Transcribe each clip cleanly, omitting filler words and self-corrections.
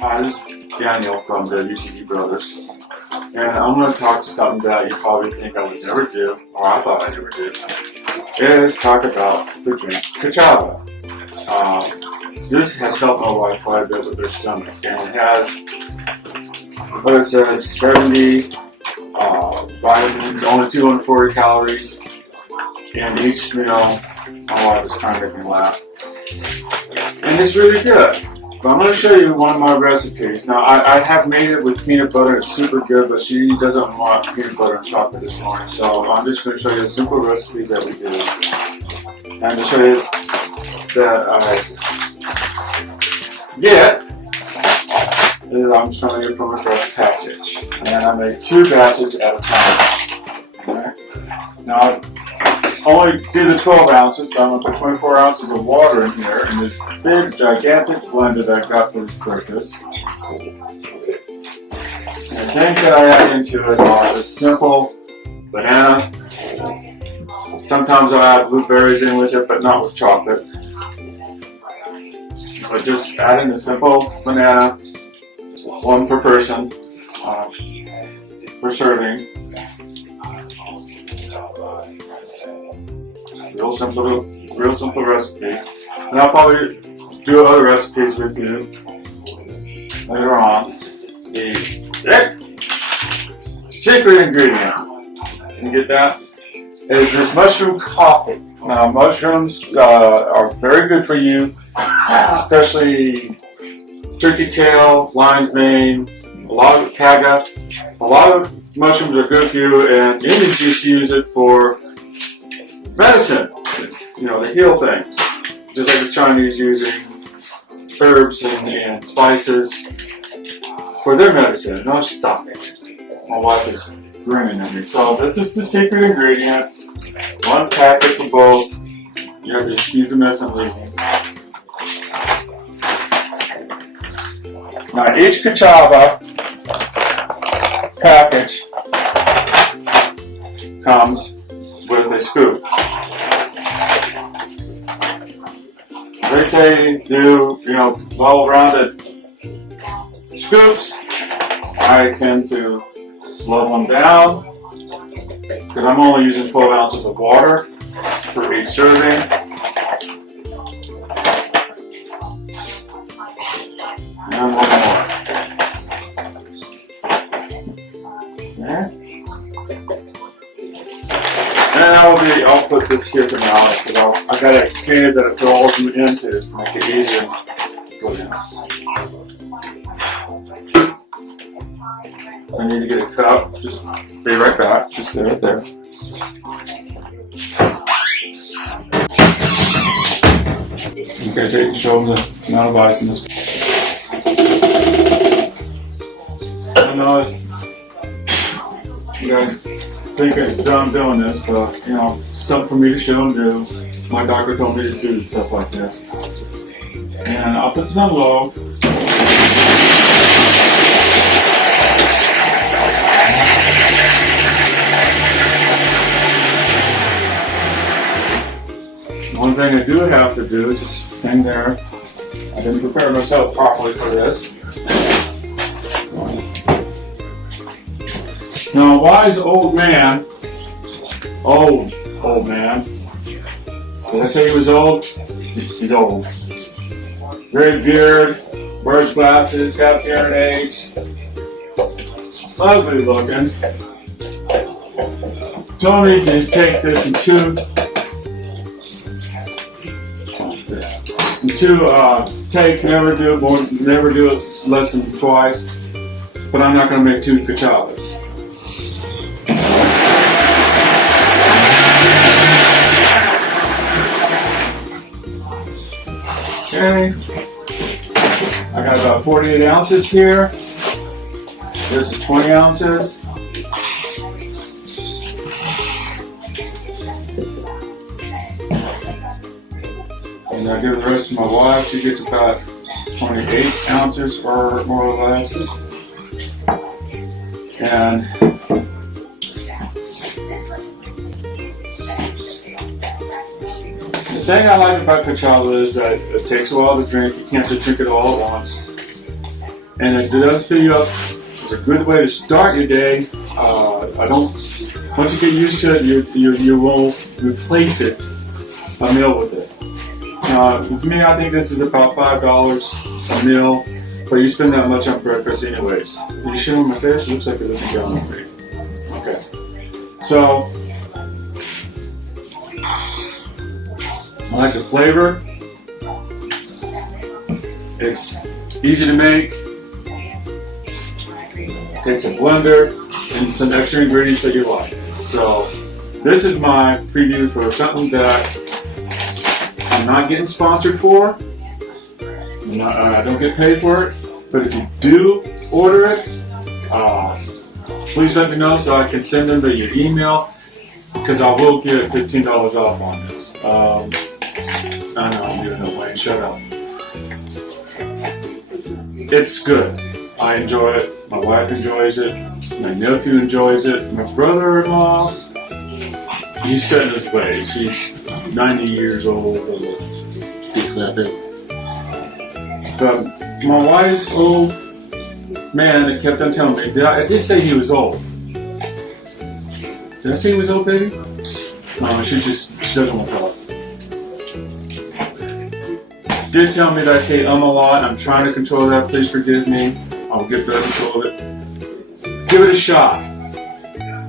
Hi, this is Daniel from the WTD Brothers, and I'm going to talk to something that you probably think I would never do, or I thought I'd never do, is talk about the drink Ka-Chava. This has helped my wife quite a bit with her stomach, and it has, what it says, 70 vitamins, only 240 calories, and each meal, my wife is trying to make me laugh. And it's really good. But I'm going to show you one of my recipes. Now, I have made it with peanut butter. It's super good, but she doesn't want peanut butter and chocolate this morning. So I'm just going to show you a simple recipe that we do. And to show you that I get is I'm showing you from a fresh package. And I make 2 batches at a time. Okay. Now, I only do the 12 ounces, so I'm going to put 24 ounces of water in here in this big, gigantic blender that I got for this purpose. And the things that I add into it are just simple banana. Sometimes I add blueberries in with it, but not with chocolate. But just adding a simple banana, 1 per person, per serving. Real simple recipe. And I'll probably do other recipes with you later on. The secret ingredient, can you get that? Is this mushroom coffee. Now, mushrooms are very good for you, especially turkey tail, lion's mane, a lot of kaga. A lot of mushrooms are good for you, and Indians just use it for medicine, to heal things. Just like the Chinese using herbs and spices for their medicine. No, stop it. My wife is grinning at me. So this is the secret ingredient. 1 packet for both. You have to excuse the mess I'm leaving. Now each Ka-Chava package comes with a scoop. They say do, well-rounded scoops. I tend to blow them down because I'm only using 12 ounces of water for each serving. And 1 more. Okay. And I'll put this here for now because I got a container that I throw all of them into to make it easier to go down. I need to get a cup. Just be right back. Just stay right there. Okay, show them the amount of ice in this. I know you guys think it's dumb doing this, but something for me to show and do. My doctor told me to do stuff like this. And I'll put this on low. One thing I do have to do is just hang there. I didn't prepare myself properly for this. Now, a wise old man, old man, did I say he was old? He's old. Gray beard, wears glasses, got hearing aids, ugly looking. Told me to take this in two takes, never do it less than twice, but I'm not going to make 2 Ka-Chavas. Okay, I got about 48 ounces here. This is 20 ounces. And I give the rest to my wife. She gets about 28 ounces or more or less. And the thing I like about Ka-Chava is that it takes a while to drink. You can't just drink it all at once. and it does fill you up. It's a good way to start your day. Once you get used to it, you will replace a meal with it. For me, I think this is about $5 a meal, but you spend that much on breakfast anyways. You showing my face? Looks like it doesn't go on me. Okay. So, I like the flavor. It's easy to make. Takes a blender and some extra ingredients that you like. So, this is my preview for something that I'm not getting sponsored for. I don't get paid for it. But if you do order it, please let me know so I can send them to your email, because I will get $15 off on this. I know I'm doing no way. Shut up. It's good. I enjoy it. My wife enjoys it. My nephew enjoys it. My brother-in-law, he's set in his ways. He's 90 years old. But my wife's old man that kept on telling me, I did say he was old. Did I say he was old, baby? No, she doesn't want to talk. Did tell me that I say a lot. I'm trying to control that. Please forgive me. I'll get better control of it. Give it a shot.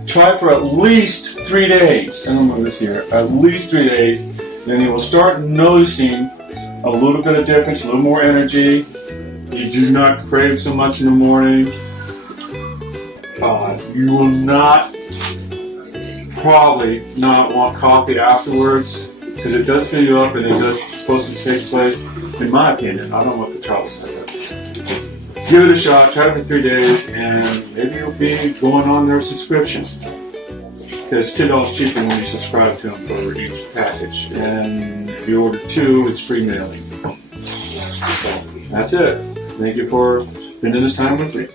Try for at least 3 days. I don't know this here. At least 3 days. Then you will start noticing a little bit of difference, a little more energy. You do not crave so much in the morning. You will probably not want coffee afterwards, because it does fill you up and it does supposed to take place, in my opinion. I don't know what the trial said. Give it a shot, try it for 3 days, and maybe you'll be going on their subscription. Because it's $10 cheaper when you subscribe to them for each package. And if you order 2, it's free mailing. So, that's it. Thank you for spending this time with me.